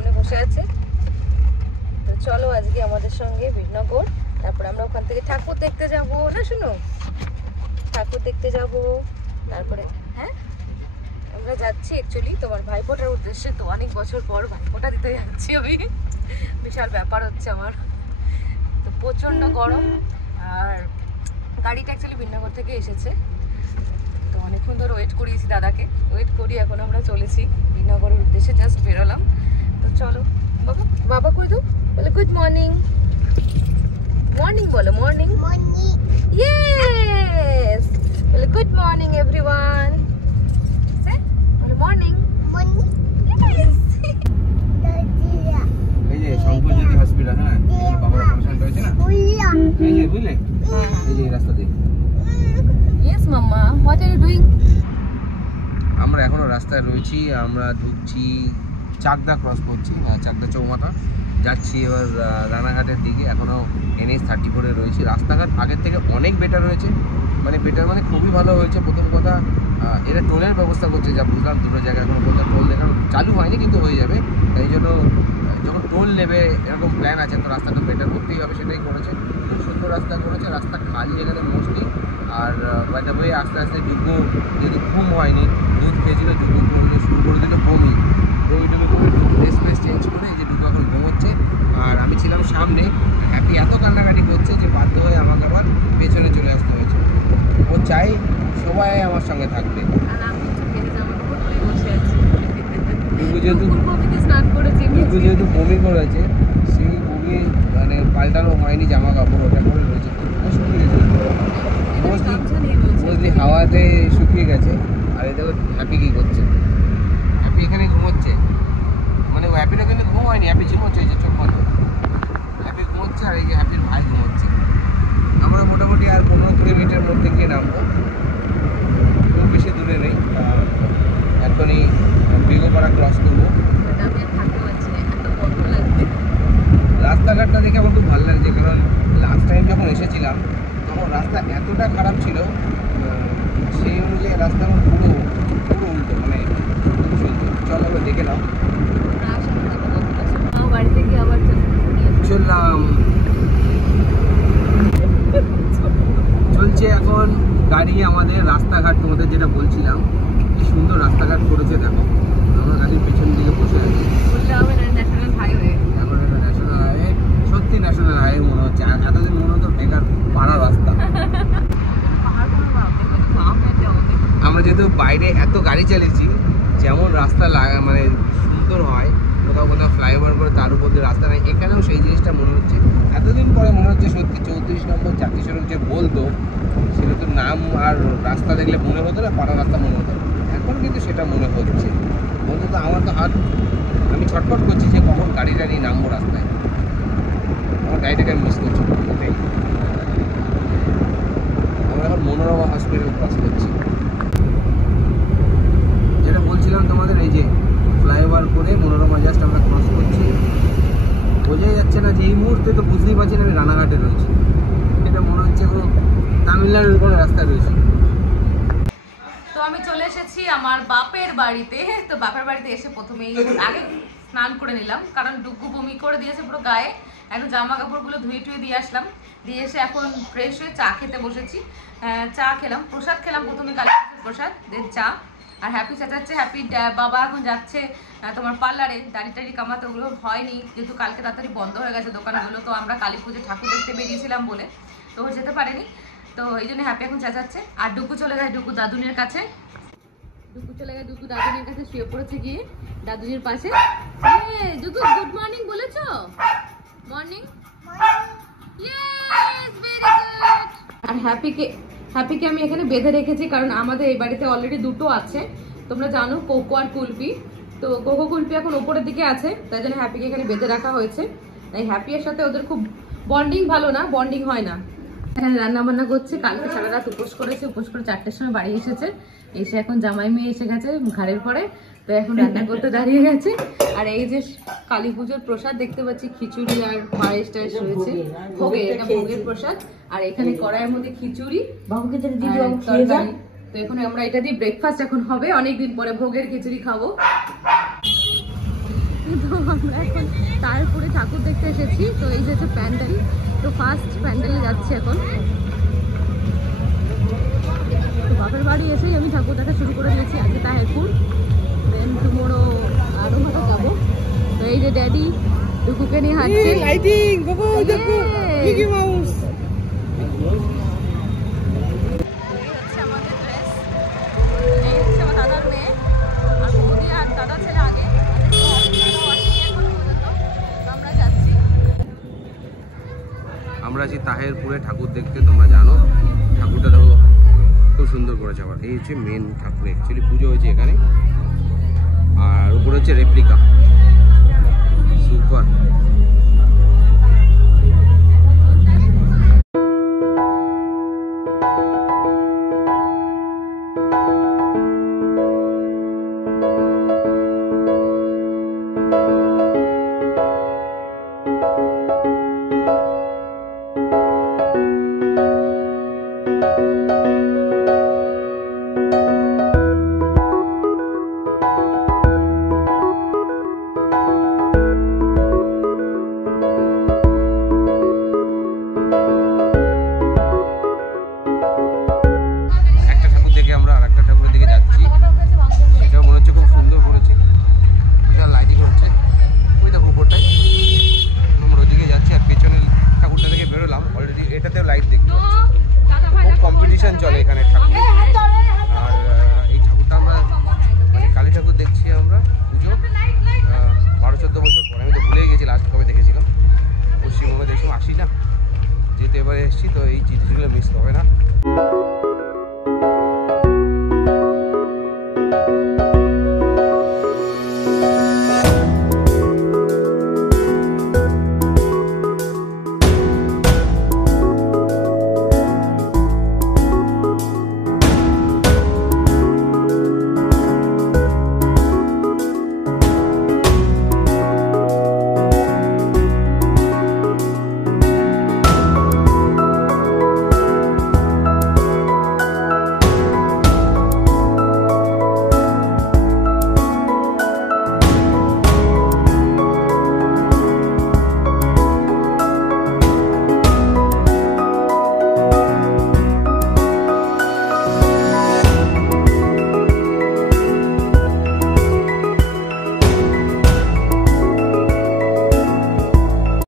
সামনে বসে আছে। তো চলো আজকে আমাদের সঙ্গে বিজনগর, তারপর আমরা ওখান থেকে ঠাকুর দেখতে যাবো না, শুনো ঠাকুর দেখতে যাব। তারপরে হ্যাঁ আমরা যাচ্ছি অ্যাকচুয়ালি তোমার ভাইফোঁটার উদ্দেশ্যে। তো অনেক বছর পর ভাইফোঁটা দিতে যাচ্ছি আমি, বিশাল ব্যাপার হচ্ছে আমার। তো প্রচণ্ড গরম, আর গাড়িটা অ্যাকচুয়ালি বিজনগর থেকে এসেছে। তো অনেকক্ষণ ধরে ওয়েট করিয়েছি দাদাকে, ওয়েট করি এখন আমরা চলেছি বিজনগরের উদ্দেশ্যে, জাস্ট বেরোলাম। তো চলো বাবা, বাবা কই দাও, বলে গুড মর্নিং। মর্নিং বলো, মর্নিং। ইয়েস, বলে গুড মর্নিং এভরিওয়ান। বলে মর্নিং। এই যে শঙ্করজ্যোতি হসপিটাল, হ্যাঁ বাবার অপারেশন হয়েছে না, এই যে বুঝলে, এই যে রাস্তা দিয়ে। Yes mamma, what are you doing? আমরা এখনো রাস্তায় রয়েছি, আমরা ঢুকছি চাকদা, ক্রস করছি চাকদা চৌমাথা, যাচ্ছি এবার রানাঘাটের দিকে। এখনও NH-34 রয়েছি। রাস্তাঘাট আগের থেকে অনেক বেটার হয়েছে, মানে বেটার মানে খুবই ভালো হয়েছে। প্রথম কথা এরা টোলের ব্যবস্থা করছে, যা বুঝলাম দুটো জায়গায় এখনো পর্যন্ত টোল দেখানো চালু হয়নি, কিন্তু হয়ে যাবে। এই জন্য যখন টোল নেবে এরকম প্ল্যান আছে, তো রাস্তাটা বেটার করতেই হবে, সেটাই করেছে। খুব সুন্দর রাস্তা করেছে, রাস্তা খালি এখানে মোস্টলি। আর বাইরে বই আস্তে আস্তে যুগ্ম, যেহেতু ঘুম হয়নি, দুধ খেয়েছিল, যুগ্ম ঘুমতে শুরু করে দিল, বমি করে ড্রেস চেঞ্জ করে এই যে ডুগু এখন ঘুমোচ্ছে। আর আমি ছিলাম সামনে, হ্যাপি এত কান্নাকাটি করছে যে বাধ্য হয়ে আমাকে আবার পেছনে চলে আসতে হয়েছে। ও চাই সবাই আমার সঙ্গে থাকবে। ডুগু যেহেতু বমি করেছে, সেই বমি মানে পাল্টানো হয়নি, জামা কাপড় ওটা করে রয়েছে, শুকিয়ে গেছে মোস্টলি হাওয়াতে শুকিয়ে গেছে। আর এই দেখো হ্যাপি কী করছে, হ্যাপি এখানে ঘুমোচ্ছে, মানে ও হ্যাপিটা কিন্তু ঘুম হয়নি, হ্যাপি ঘুমোচ্ছে, এই যে চোখ বন্ধ, হ্যাপি ঘুমোচ্ছে। আর এই যে হ্যাপির ভাই ঘুমোচ্ছে। আমরা মোটামুটি আর 15-20 মিনিটের মধ্যে গিয়ে নামবো, খুব বেশি দূরে নেই। এখনই বিগোপাড়া ক্রস করবো। রাস্তাঘাটটা দেখে আমার খুব ভালো লাগছে, কারণ লাস্ট টাইম যখন এসেছিলাম তখন রাস্তা এতটা খারাপ ছিল, সেই অনুযায়ী রাস্তা আমার পুরো উল্টো, মানে খুব সুন্দর। চলো এবার দেখে নাও। চললাম, চলছে এখন গাড়ি আমাদের। রাস্তাঘাট তোমাদের যেটা বলছিলাম, কি সুন্দর রাস্তাঘাট করেছে দেখো। আমরা গাড়ির পেছন দিকে বসে আছি, ন্যাশনাল হাইওয়ে, এখন এটা ন্যাশনাল হাইওয়ে, সত্যি ন্যাশনাল হাইওয়ে মনে হচ্ছে। এতদিন মনে হতো বেকার পাড়া রাস্তা। আমরা যেহেতু বাইরে এত গাড়ি চালিয়েছি, যেমন রাস্তা মানে সুন্দর হয়, কোথাও কোথাও ফ্লাইওভার করে তার উপর দিয়ে রাস্তা নেই, এখানেও সেই জিনিসটা মনে হচ্ছে। এতদিন পরে মনে হচ্ছে সত্যি 34 নম্বর জাতীয় সড়ক যে বলতো, সেটা তো নাম আর রাস্তা দেখলে মনে হতো না পাড়া রাস্তা মনে হতো, এখন কিন্তু সেটা মনে হচ্ছে। বলতো তো আমার তো হাত, আমি ছটফট করছি যে কখন গাড়িটা নিয়ে নামবো রাস্তায়। আমার গাড়িটাকে আমি মিস করছি। আমরা এখন মনোরমা হসপিটাল ক্রস করছি, যেটা বলছিলাম তোমাদের। এই যে ফ্লাইওভার করে মনোরমা জাস্ট আমরা ক্রস করছি। বোঝাই যাচ্ছে না যে এই মুহূর্তে, তো বুঝতেই পারছি না আমি রানাঘাটে রয়েছি। এটা মনে হচ্ছে কোনো তামিলনাড়ুর কোনো রাস্তা রয়েছে। তো আমি চলে এসেছি আমার বাপের বাড়িতে। তো বাপের বাড়িতে এসে প্রথমেই আগে স্নান করে নিলাম, কারণ ডুগু বমি করে দিয়েছে পুরো গায়ে। এখন জামা কাপড়গুলো ধুয়ে টুয়ে দিয়ে আসলাম, দিয়ে এসে এখন ফ্রেশ হয়ে চা খেতে বসেছি। চা খেলাম, প্রসাদ খেলাম প্রথমে, কালী প্রসাদ, দেন চা। আর হ্যাপি চাচাচ্ছে, হ্যাপি বাবা এখন যাচ্ছে তোমার পার্লারে দাড়ি টাড়ি কামাতে, ওগুলো হয়নি যেহেতু কালকে তাড়াতাড়ি বন্ধ হয়ে গেছে দোকানগুলো। তো আমরা কালী পুজো ঠাকুর দেখতে বেরিয়েছিলাম বলে তো ও যেতে পারেনি, তো এই জন্য হ্যাপি এখন চেঁচাচ্ছে। আর ডুকু চলে গেছে ডুকু দাদুনের কাছে, ডুকু দাদুনের কাছে শুয়ে পড়েছে গিয়ে দাদুনের পাশে। ডুকু গুড মর্নিং বলেছো? Morning, yes, very good. আর হ্যাপিকে আমি এখানে বেঁধে রেখেছি, কারণ আমাদের এই বাড়িতে অলরেডি দুটো আছে, তোমরা জানো, কোকো আর কুলপি। তো কোকো কুলপি এখন ওপরের দিকে আছে, তাই জন্য হ্যাপিকে এখানে বেঁধে রাখা হয়েছে। তাই হ্যাপির সাথে ওদের খুব বন্ডিং ভালো না, বন্ডিং হয় না। এখানে রান্না বান্না করছে, কালকে সারা রাত উপোস করেছে, উপোস করে 4টের সময় বাড়ি এসেছে, এসে এখন জামাই মেয়ে এসে গেছে ঘাড়ের পরে, তো এখন রান্না করতে দাঁড়িয়ে গেছে। আর এই যে কালী পুজোর প্রসাদ দেখতে পাচ্ছি, খিচুড়ি আর পায়েস টায়েস রয়েছে, ভোগে, এটা ভোগের প্রসাদ। আর এখানে কড়াইয়ের মধ্যে খিচুড়ি, তরকারি। তো এখন আমরা এটা দিয়ে ব্রেকফাস্ট এখন হবে, অনেকদিন পরে ভোগের খিচুড়ি খাবো। তো আমরা এখন তারপরে ঠাকুর দেখতে এসেছি। তো এই যে হচ্ছে প্যান্ডেল, তো ফার্স্ট প্যান্ডেলে যাচ্ছি এখন। তো বাপের বাড়ি এসেই আমি ঠাকুর দেখা শুরু করে দিয়েছি, আজকে তাহেরপুর, দেন টুমোরো আরও ভালো যাবো। তো এই যে ড্যাডি টুকুকে নিয়ে হাঁটছে। লাইটিং বাবু দেখো মিকি মাউস। এই হচ্ছে আমাদের ড্রেস, এই হচ্ছে আমার দাদার মেয়ে, আর বৌদি আর দাদা ছেলে আগে। আমরা যাচ্ছি, আমরা আছি তাহেরপুরে ঠাকুর দেখতে। তোমরা জানো ঠাকুরটা দেখো খুব সুন্দর করেছে। আবার এই হচ্ছে মেন ঠাকুর, অ্যাকচুয়ালি পুজো হয়েছে এখানে, আর উপরে হচ্ছে রেপ্লিকা। সুপার। আমরা আর একটা ঠাকুরের দিকে যাচ্ছি, এটাও মনে হচ্ছে খুব সুন্দর করেছে, লাইটিং হচ্ছে ওই দেখো উপরটায়। আমরা ওইদিকে যাচ্ছি, আর পেছনে ঠাকুরটা থেকে বেরোলাম অলরেডি, এটাতেও লাইট দেখতে খুব কম্পিটিশন চলে এখানে ঠাকুর। আর এই ঠাকুরটা আমরা মানে কালী ঠাকুর দেখছি আমরা পুজো 12-14 বছর পরে। আমি তো ভুলেই গেছি লাস্ট কবে দেখেছিলাম, পশ্চিমবঙ্গে দেখছিলাম আসি না, যেহেতু এবারে এসেছি তো এই জিনিসগুলো মিস হবে না।